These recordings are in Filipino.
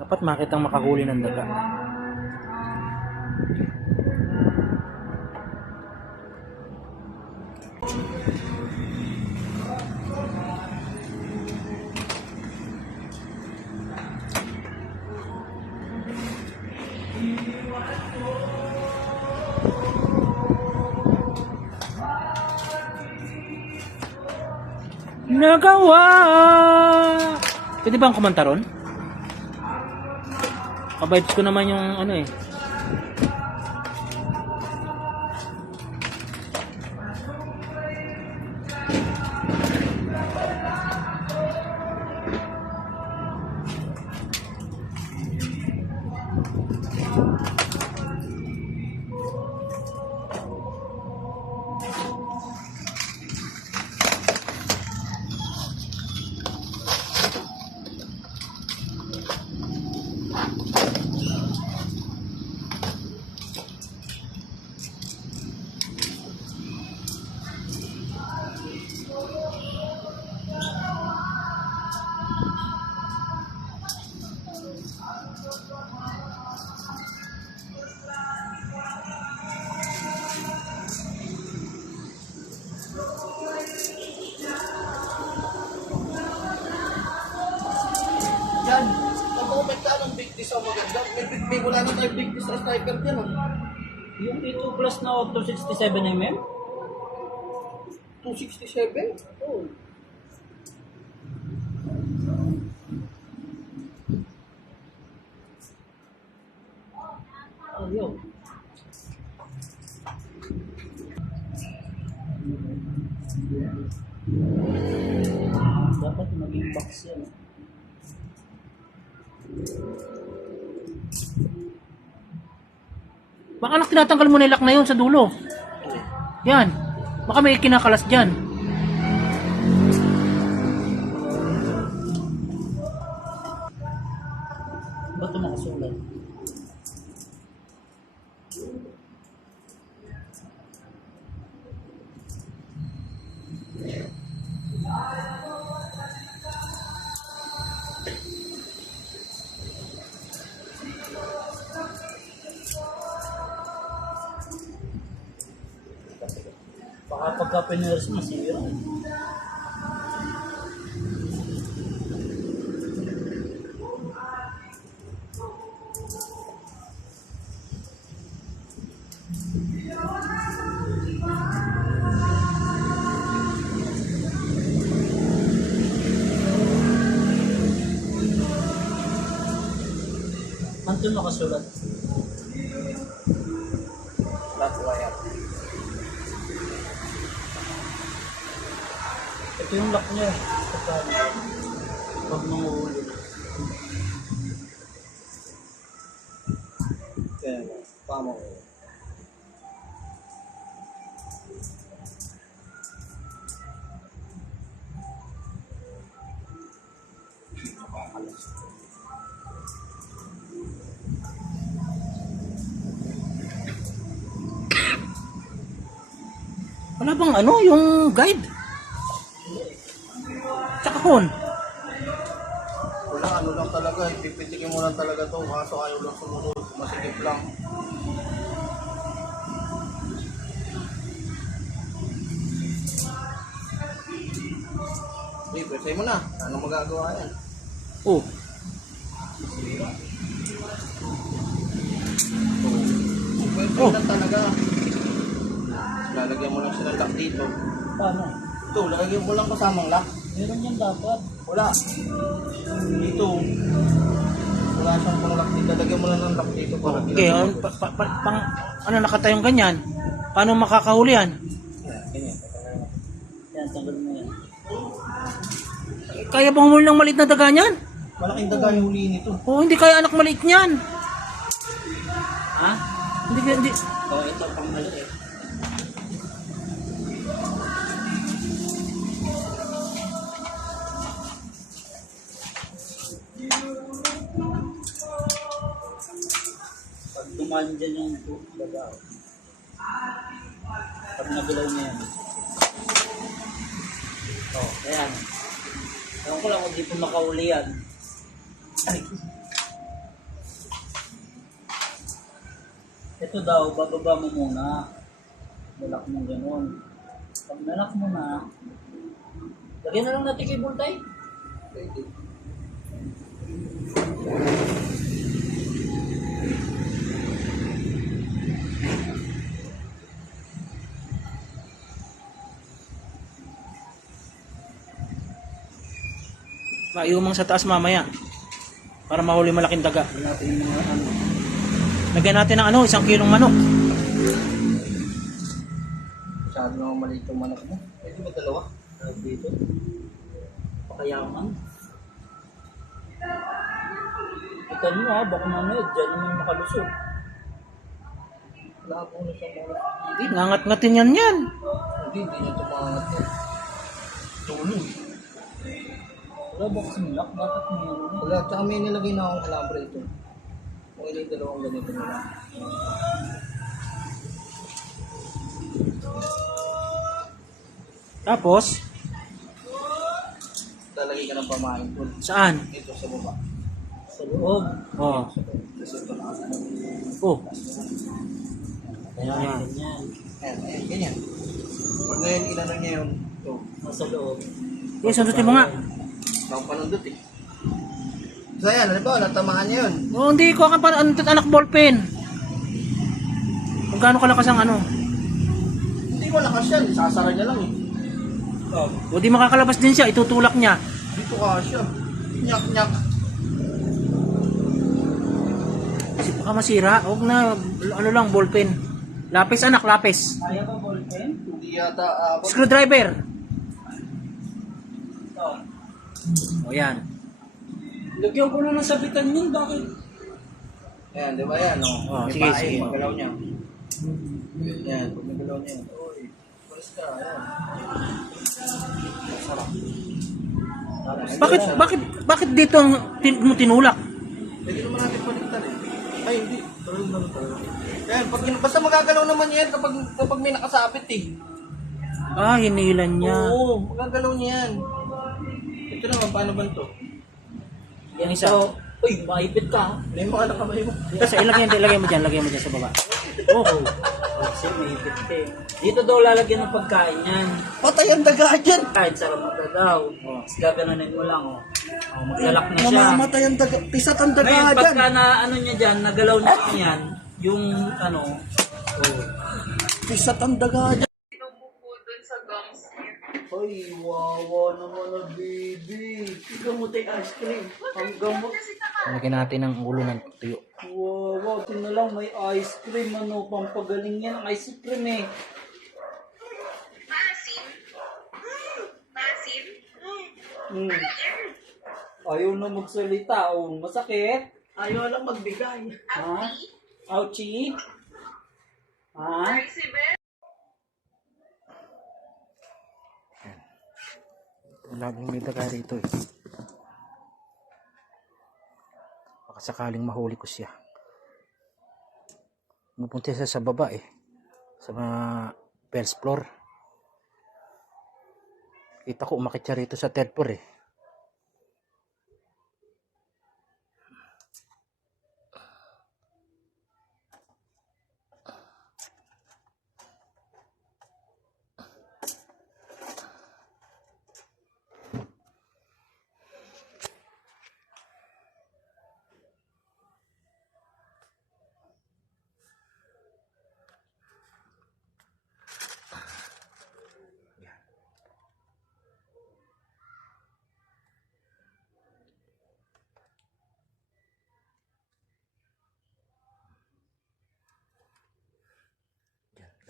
Dapat makitang makahuli ng daga. Nagawa! Pwede ba ang kumanta ron? Ka-vibes ko naman yung ano eh. Yan, mag-comment ka ng big dish ang maganda. May wala na tayo big dish na striker dyan. Yung E2 Plus na 267mm? 267? Oo. Ayun. Dapat maging box yan. Baka tinatanggal mo na yung lock na yun sa dulo. Yan. Baka may kinakalas dyan. Ba't ito nakasulat? Baka pagka piners mo, siya. Andun nakasulat. Flat wire. Ito yung lock niya. Pag manguhuli. Kaya, pamo ko. Wala bang ano, yung guide? Tsaka hon. Wala, ano lang talaga. Pipitikin mo lang talaga to. Kaso ayaw lang sumunod. Masikip lang. Okay, presay mo na. Anong magagawa yan? Oh. Presay lang talaga. Lalagyan mo lang siya ng lock dito. Paano? Ito, lalagyan mo lang kasamang lock. Meron yan dapat. Wala. Dito. Wala siyang pang lock dito. Lalagyan mo lang ng lock dito. Para Okay, ano nakatayong ganyan? Paano makakahuli yan? Ganyan. Yan, tanggal mo yan. Kaya bang humuli ng maliit na daga niyan? Malaking daga yung huli nito. Oo, hindi kaya anak maliit niyan. Ha? Hindi. Oh, ito pang maliit. Pag dumaan dyan yung daga. Pag nagalaw niya yan. Oh, ayan. Ewan ko lang kung di pa makauli yan. Ay. Ito daw, bababa mo muna. Balak mo gano'n. Pag nalak mo na, lagyan na lang natin kay Bultay. Pwede. Maiumang sa taas mamaya. Para mahuli malaking daga. Lagyan natin yung mga ano. Lagyan natin ng ano, 1 kilong manok. Masyado naman maliit yung manok mo. Pwede ba dalawa? Dito. Pakayaman. Ito nyo ha, baka mamaya dyan yung makalusot. Wala po na siya manok. Hindi, nangat-ngatin yan. Hindi niya tumangat yan. Tulo. Wala ba kasing lock? Bakit mayroon na? Wala, tsaka may nilagay na akong alambre ito. Kung ilang dalawang ganito nila. Tapos, Lalagay ka ng pamain po. saan? Ito sa baba. Sa loob. Oh. Kasi ito na. Oh. Ayan, Ayan. ganyan. Ayan, ayan, ganyan. Pag ngayon, inano niya yun. Ito. Nasa loob. Eh, sundutin mo nga. Ako panundot eh. So ayan, ano ba? Natamaan niya yun. Oh, hindi ko pa anak ballpen. Kung gaano kalakas ang ano. Hindi malakas yan. Sasara niya lang eh. O di makakalabas din siya, itutulak niya. Dito ka siya. Nyak, nyak. Kasi baka masira. Huwag na, ano lang, ballpen. Lapis anak, lapis. Kaya ba ballpen? Hindi yata abot. Screwdriver. Ito. O yan. Lagyan ko na ng sabitan yun, bakit? Ayan, di ba yan? Oh, May sige, pae, sige. Magalaw niya. Ayan, pag nagalaw niya. Uy, pulis ka. Ayan. Sarap. Bakit dito ang mo tinulak? Pwede naman natin paligtan eh. Ay, hindi. Talagang naman talaga. Ayan, basta magagalaw naman yan kapag may nakasapit eh. Ah, hinilan niya. Oo, magagalaw niya yan. Ito naman, paano ba ito? Yan isa. Uy, maipit ka. May mga nakamay mo. Kasi ilagay mo dyan sa baba. Oh. Kasi maipit ka eh. Dito daw lalagyan ng pagkain yan. Patay ang daga dyan! Kahit sarap na daw. Oh, gaganunin mo lang oh. Oh, maglalak na siya. Mamamatay ang daga. Pisat ang daga Ngayon, dyan. pagka na ano niya dyan, nagalaw na yan, yung ano, oh. Pisat ang daga dyan. Pinubuko dun sa gums niya. Ay, wawa naman na baby. Gamot ay ice cream. Ang gamot. Lagyan natin ng ulo ng tuyo. Wawa, ito na lang may ice cream. Ano, pampagaling yan ang ice cream eh. Maasim. Maasim. Hmm. Ayaw na magsalita. Oh, masakit. Ayaw lang magbigay. Ha? Ouchie? Ha? Isabel. Laging may daga rito eh. Baka sakaling mahuli ko siya. Pupunta siya sa baba eh. Sa mga first floor. Kita ko umakit siya rito sa third floor eh.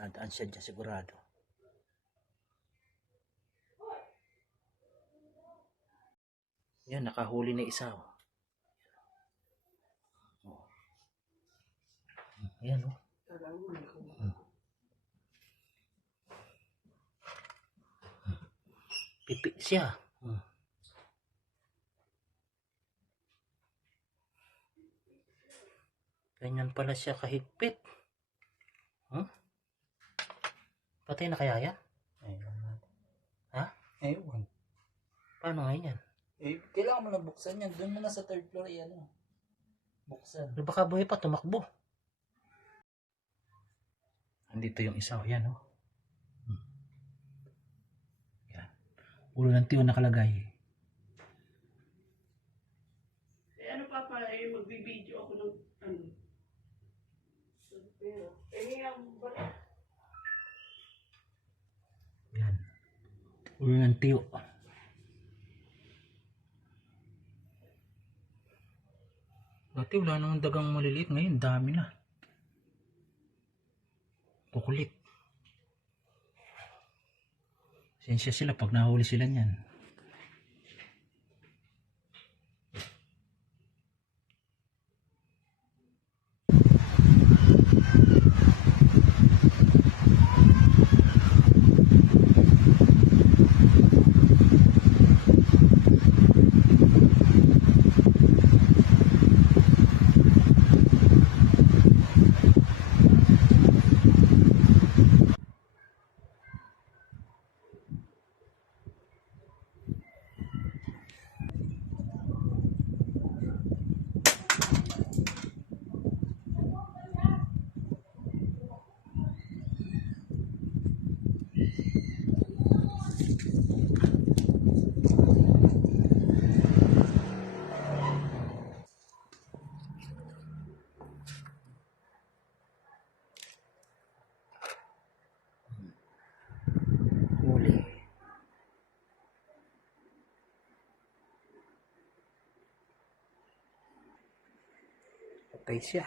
Dadaan siya dyan sigurado. Yan, nakahuli na isa. Oh. Ayan oh. Pipi siya. Ganyan pala siya kahigpit. Huh? Patay na kaya yan? Ayun natin. Ha? Ayun. Paano nga yan? Eh, kailangan mo na buksan yan. Doon mo na sa third floor, yan o. Buksan. Baka buhay pa, tumakbo. Andito yung isa, yan oh. Yan. Ulo ng tiyo nakalagay. Eh, ano papa, eh, magbibideo ako ng, ano, pero, eh, ang balik. Yan. Ulo ng tiyo. Dati wala namang dagang maliliit, ngayon dami na. Kukulit. Sensya sila pag nahuli sila niyan. Huli. Patay siya.